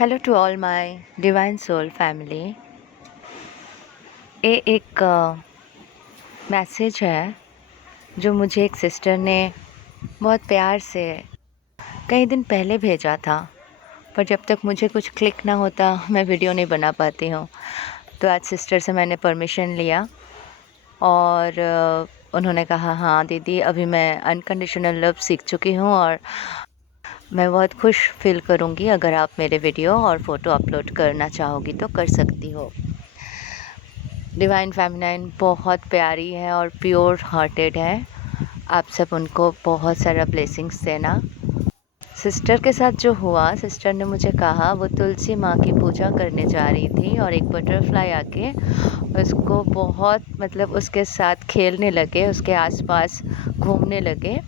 Hello to all my divine soul family. ये एक message है जो मुझे एक सिस्टर ने बहुत प्यार से कई दिन पहले भेजा था, पर जब तक मुझे कुछ क्लिक ना होता मैं वीडियो नहीं बना पाती हूँ। तो आज सिस्टर से मैंने परमिशन लिया और उन्होंने कहा हाँ दीदी, अभी मैं अनकंडीशनल लव सीख चुकी हूँ और मैं बहुत खुश फील करूँगी अगर आप मेरे वीडियो और फ़ोटो अपलोड करना चाहोगी तो कर सकती हो। डिवाइन फेमिनाइन बहुत प्यारी है और प्योर हार्टेड है। आप सब उनको बहुत सारा ब्लेसिंग्स देना। सिस्टर के साथ जो हुआ, सिस्टर ने मुझे कहा वो तुलसी माँ की पूजा करने जा रही थी और एक बटरफ्लाई आके उसको बहुत उसके साथ खेलने लगे, उसके आसपास घूमने लगे,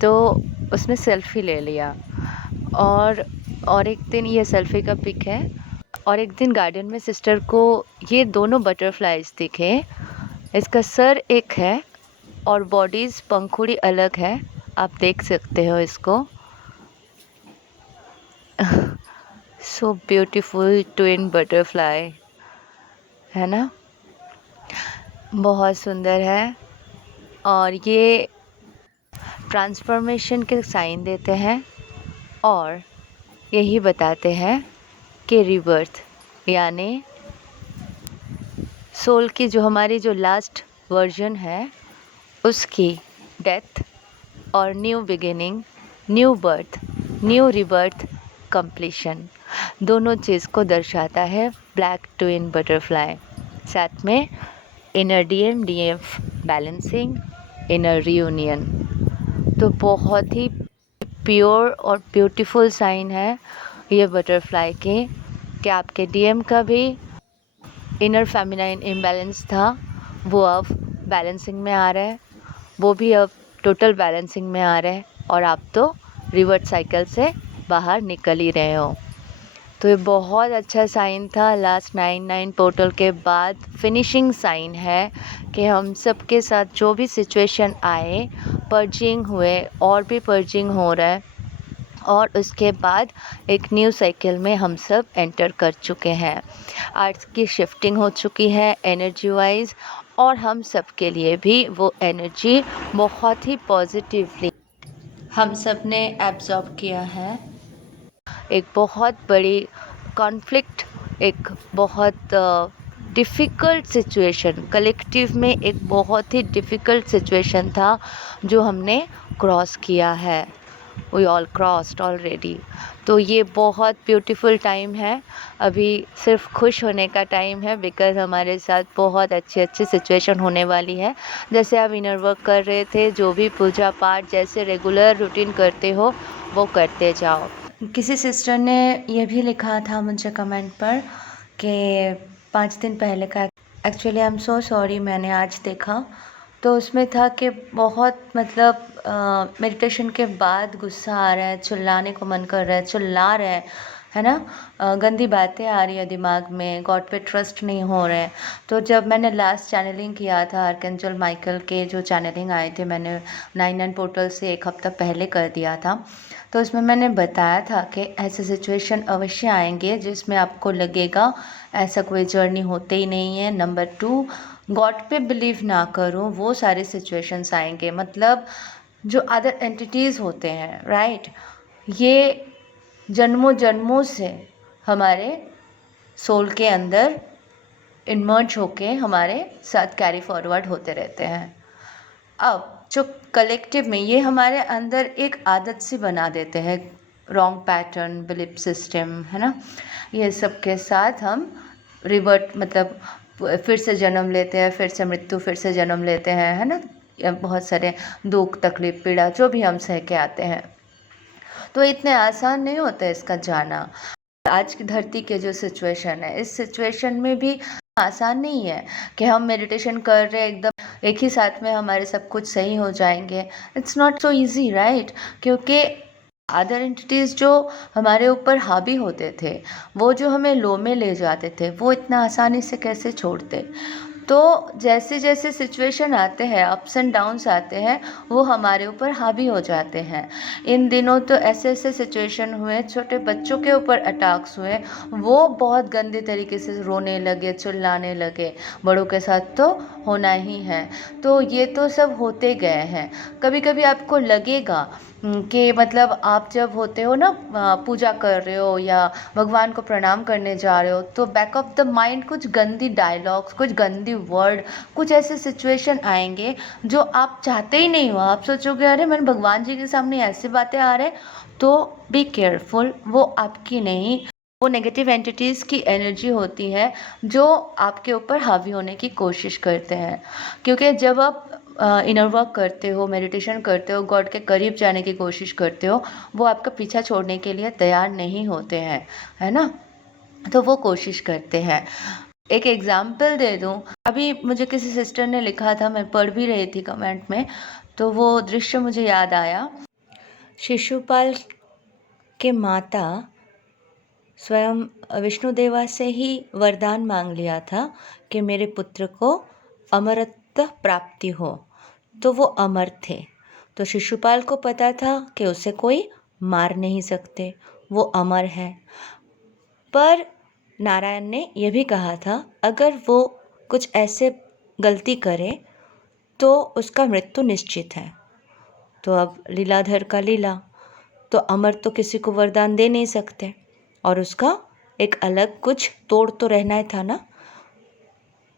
तो उसने सेल्फी ले लिया। और एक दिन, ये सेल्फी का पिक है, और एक दिन गार्डन में सिस्टर को ये दोनों बटरफ्लाइज दिखे। इसका सर एक है और बॉडीज पंखुड़ी अलग है, आप देख सकते हो इसको। सो ब्यूटीफुल ट्विन बटरफ्लाई है ना, बहुत सुंदर है। और ये ट्रांसफॉर्मेशन के साइन देते हैं और यही बताते हैं कि रिबर्थ यानी सोल की जो हमारी जो लास्ट वर्जन है उसकी डेथ और new beginning, new birth, new rebirth, completion, दोनों चीज़ को दर्शाता है ब्लैक ट्विन बटरफ्लाई। साथ में inner DM DF balancing, inner reunion, तो बहुत ही प्योर और ब्यूटीफुल साइन है ये बटरफ्लाई के कि आपके डीएम का भी इनर फेमिनाइन इम्बैलेंस था, वो अब बैलेंसिंग में आ रहा है, वो भी अब टोटल बैलेंसिंग में आ रहा है और आप तो रिवर्स साइकिल से बाहर निकल ही रहे हो। तो ये बहुत अच्छा साइन था। लास्ट 9/9 पोर्टल के बाद फिनिशिंग साइन है कि हम सब के साथ जो भी सिचुएशन आए, पर्जिंग हुए और भी पर्जिंग हो रहा है और उसके बाद एक न्यू साइकिल में हम सब एंटर कर चुके हैं। आर्ट्स की शिफ्टिंग हो चुकी है एनर्जी वाइज, और हम सब के लिए भी वो एनर्जी बहुत ही पॉजिटिवली हम सब ने एब्जॉर्ब किया है। एक बहुत बड़ी कॉन्फ्लिक्ट, एक बहुत डिफ़िकल्ट सिचुएशन, कलेक्टिव में एक बहुत ही डिफ़िकल्ट सिचुएशन था जो हमने क्रॉस किया है। We all crossed already. तो ये बहुत ब्यूटीफुल टाइम है, अभी सिर्फ खुश होने का टाइम है, बिकॉज़ हमारे साथ बहुत अच्छी अच्छी सिचुएशन होने वाली है। जैसे आप इनर वर्क कर रहे थे, जो भी पूजा पाठ जैसे रेगुलर रूटीन करते हो वो करते जाओ। किसी सिस्टर ने ये भी लिखा था मुझे कमेंट पर कि 5 दिन पहले का, actually I am so sorry, मैंने आज देखा तो उसमें था कि बहुत मेडिटेशन के बाद गुस्सा आ रहा है, चिल्लाने को मन कर रहा है, चिल्ला रहे हैं, है ना, गंदी बातें आ रही है दिमाग में, गॉड पे ट्रस्ट नहीं हो रहे हैं। तो जब मैंने लास्ट चैनलिंग किया था, आर्कएंजल माइकल के जो चैनलिंग आए थे, मैंने 9/9 पोर्टल से 1 हफ्ता पहले कर दिया था, तो उसमें मैंने बताया था कि ऐसे सिचुएशन अवश्य आएंगे जिसमें आपको लगेगा ऐसा कोई जर्नी होते ही नहीं है। नंबर 2, गॉड पे बिलीव ना करो, वो सारे सिचुएशंस आएंगे। मतलब जो अदर एंटिटीज़ होते हैं, राइट, ये जन्मों जन्मों से हमारे सोल के अंदर इमर्ज होके हमारे साथ कैरी फॉरवर्ड होते रहते हैं। अब जो कलेक्टिव में ये हमारे अंदर एक आदत सी बना देते हैं, रॉन्ग पैटर्न, बिलीफ सिस्टम, है ना, ये सब के साथ हम रिवर्ट फिर से जन्म लेते हैं, फिर से मृत्यु, फिर से जन्म लेते हैं, है ना, बहुत सारे दुख, तकलीफ, पीड़ा जो भी हम सह के आते हैं। तो इतने आसान नहीं होता इसका जाना। आज की धरती के जो सिचुएशन है, इस सिचुएशन में भी आसान नहीं है कि हम मेडिटेशन कर रहे हैं एकदम एक ही साथ में हमारे सब कुछ सही हो जाएंगे। It's not so easy, right, क्योंकि अदर एंटिटीज़ जो हमारे ऊपर हावी होते थे, वो जो हमें लो में ले जाते थे, वो इतना आसानी से कैसे छोड़ते। तो जैसे जैसे सिचुएशन आते हैं, अप्स एंड डाउन्स आते हैं, वो हमारे ऊपर हावी हो जाते हैं। इन दिनों तो ऐसे ऐसे सिचुएशन हुए, छोटे बच्चों के ऊपर अटैक्स हुए, वो बहुत गंदे तरीके से रोने लगे, चिल्लाने लगे। बड़ों के साथ तो होना ही है। तो ये तो सब होते गए हैं। कभी कभी आपको लगेगा कि मतलब आप जब होते हो ना, पूजा कर रहे हो या भगवान को प्रणाम करने जा रहे हो, तो बैक ऑफ द माइंड कुछ गंदी डायलॉग्स, कुछ गंदी वर्ड, कुछ ऐसे सिचुएशन आएंगे जो आप चाहते ही नहीं हो। आप सोचोगे अरे मैंने भगवान जी के सामने ऐसी बातें आ रहे, तो बी केयरफुल। वो आपकी नहीं, वो नेगेटिव एंटिटीज़ की एनर्जी होती है जो आपके ऊपर हावी होने की कोशिश करते हैं। क्योंकि जब आप इनर वर्क करते हो, मेडिटेशन करते हो, गॉड के करीब जाने की कोशिश करते हो, वो आपका पीछा छोड़ने के लिए तैयार नहीं होते हैं, है ना। तो वो कोशिश करते हैं। एक एग्जाम्पल दे दूं, अभी मुझे किसी सिस्टर ने लिखा था, मैं पढ़ भी रही थी कमेंट में, तो वो दृश्य मुझे याद आया। शिशुपाल के माता स्वयं विष्णुदेवा से ही वरदान मांग लिया था कि मेरे पुत्र को अमरत्व प्राप्ति हो, तो वो अमर थे। तो शिशुपाल को पता था कि उसे कोई मार नहीं सकते, वो अमर है। पर नारायण ने यह भी कहा था अगर वो कुछ ऐसे गलती करे तो उसका मृत्यु निश्चित है। तो अब लीलाधर का लीला, तो अमर तो किसी को वरदान दे नहीं सकते, और उसका एक अलग कुछ तोड़ तो रहना ही था ना।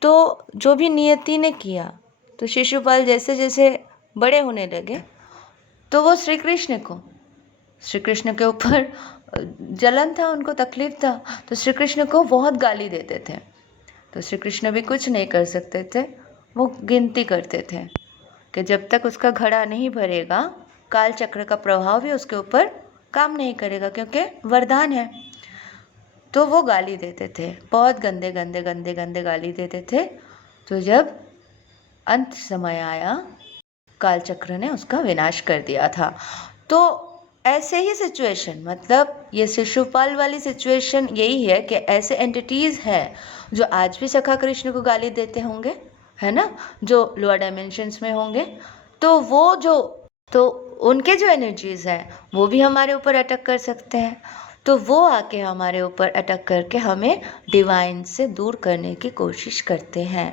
तो जो भी नियति ने किया, तो शिशुपाल जैसे जैसे बड़े होने लगे, तो वो श्री कृष्ण के ऊपर जलन था, उनको तकलीफ था, तो श्री कृष्ण को बहुत गाली देते थे। तो श्री कृष्ण भी कुछ नहीं कर सकते थे, वो गिनती करते थे कि जब तक उसका घड़ा नहीं भरेगा, काल चक्र का प्रभाव भी उसके ऊपर काम नहीं करेगा, क्योंकि वरदान है। तो वो गाली देते थे, बहुत गंदे गंदे गंदे गंदे गाली देते थे। तो जब अंत समय आया, काल चक्र ने उसका विनाश कर दिया था। तो ऐसे ही सिचुएशन, मतलब ये शिशुपाल वाली सिचुएशन यही है कि ऐसे एंटिटीज़ हैं जो आज भी सखा कृष्ण को गाली देते होंगे, है ना, जो लोअर डायमेंशंस में होंगे। तो वो जो, तो उनके जो एनर्जीज़ हैं वो भी हमारे ऊपर अटैक कर सकते हैं। तो वो आके हमारे ऊपर अटैक करके हमें डिवाइन से दूर करने की कोशिश करते हैं।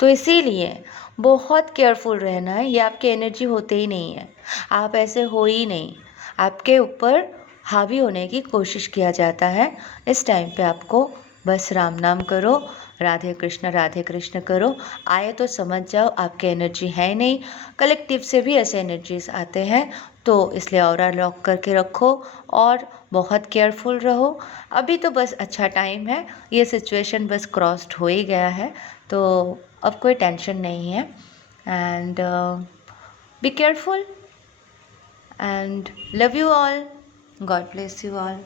तो इसीलिए बहुत केयरफुल रहना है। ये आपकी एनर्जी होते ही नहीं है, आप ऐसे हो ही नहीं, आपके ऊपर हावी होने की कोशिश किया जाता है। इस टाइम पे आपको बस राम नाम करो, राधे कृष्ण करो। आए तो समझ जाओ आपके एनर्जी है नहीं, कलेक्टिव से भी ऐसे एनर्जीज आते हैं, तो इसलिए ऑरा लॉक करके रखो और बहुत केयरफुल रहो। अभी तो बस अच्छा टाइम है, ये सिचुएशन बस क्रॉस्ड हो ही गया है, तो अब कोई टेंशन नहीं है। And be careful and love you all, God bless you all.